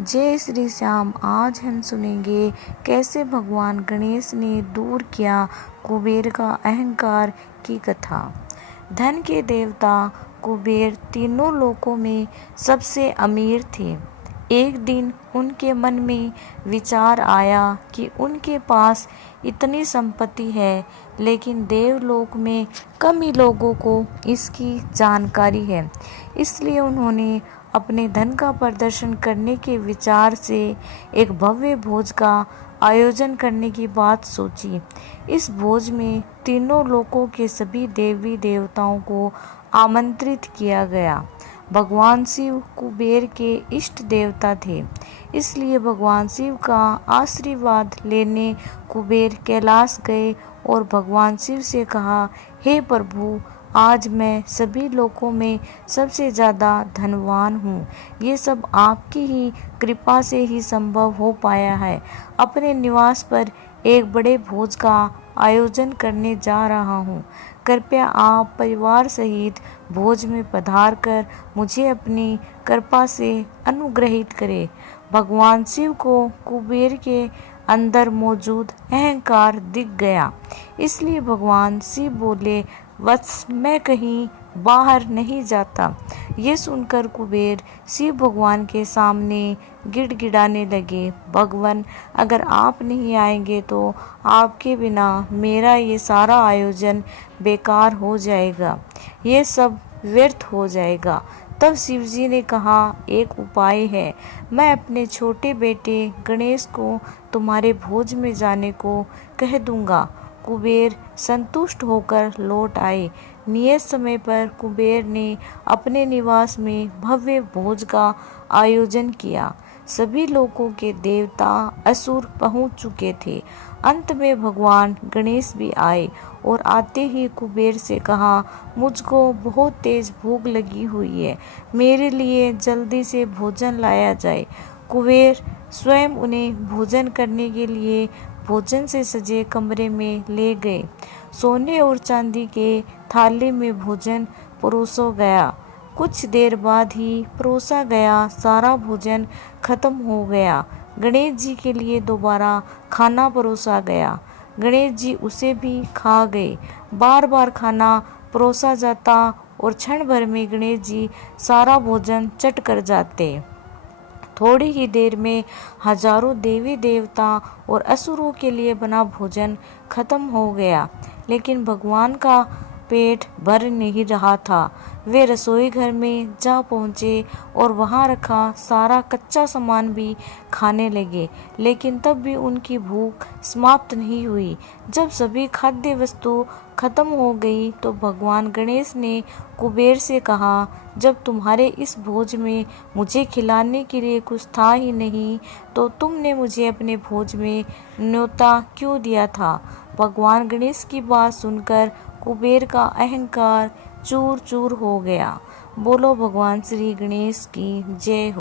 जय श्री श्याम। आज हम सुनेंगे कैसे भगवान गणेश ने दूर किया कुबेर का अहंकार की कथा। धन के देवता कुबेर तीनों लोकों में सबसे अमीर थे। एक दिन उनके मन में विचार आया कि उनके पास इतनी संपत्ति है, लेकिन देवलोक में कम ही लोगों को इसकी जानकारी है। इसलिए उन्होंने अपने धन का प्रदर्शन करने के विचार से एक भव्य भोज का आयोजन करने की बात सोची। इस भोज में तीनों लोकों के सभी देवी देवताओं को आमंत्रित किया गया। भगवान शिव कुबेर के इष्ट देवता थे, इसलिए भगवान शिव का आशीर्वाद लेने कुबेर कैलाश गए और भगवान शिव से कहा, हे प्रभु, आज मैं सभी लोकों में सबसे ज़्यादा धनवान हूँ। ये सब आपकी ही कृपा से ही संभव हो पाया है। अपने निवास पर एक बड़े भोज का आयोजन करने जा रहा हूँ। कृपया आप परिवार सहित भोज में पधार कर मुझे अपनी कृपा से अनुग्रहित करें। भगवान शिव को कुबेर के अंदर मौजूद अहंकार दिख गया, इसलिए भगवान शिव बोले, वत्स, मैं कहीं बाहर नहीं जाता। ये सुनकर कुबेर शिव भगवान के सामने गिड़गिड़ाने लगे, भगवान, अगर आप नहीं आएंगे तो आपके बिना मेरा ये सारा आयोजन बेकार हो जाएगा, ये सब व्यर्थ हो जाएगा। तब शिवजी ने कहा, एक उपाय है, मैं अपने छोटे बेटे गणेश को तुम्हारे भोज में जाने को कह दूंगा। कुबेर संतुष्ट होकर लौट आए। नियत समय पर कुबेर ने अपने निवास में भव्य भोज का आयोजन किया। सभी लोकों के देवता असुर पहुंच चुके थे। अंत में भगवान गणेश भी आए और आते ही कुबेर से कहा, मुझको बहुत तेज भूख लगी हुई है, मेरे लिए जल्दी से भोजन लाया जाए। कुबेर स्वयं उन्हें भोजन करने के लिए भोजन से सजे कमरे में ले गए। सोने और चांदी के थाली में भोजन परोसा गया। कुछ देर बाद ही परोसा गया सारा भोजन खत्म हो गया। गणेश जी के लिए दोबारा खाना परोसा गया। गणेश जी उसे भी खा गए। बार बार खाना परोसा जाता और क्षण भर में गणेश जी सारा भोजन चट कर जाते। थोड़ी ही देर में हजारों देवी देवता और असुरों के लिए बना भोजन खत्म हो गया, लेकिन भगवान का पेट भर नहीं रहा था। वे रसोई घर में जा पहुँचे और वहाँ रखा सारा कच्चा सामान भी खाने लगे, लेकिन तब भी उनकी भूख समाप्त नहीं हुई। जब सभी खाद्य वस्तु खत्म हो गई तो भगवान गणेश ने कुबेर से कहा, जब तुम्हारे इस भोज में मुझे खिलाने के लिए कुछ था ही नहीं, तो तुमने मुझे अपने भोज में न्योता क्यों दिया था। भगवान गणेश की बात सुनकर कुबेर का अहंकार चूर चूर हो गया। बोलो भगवान श्री गणेश की जय हो।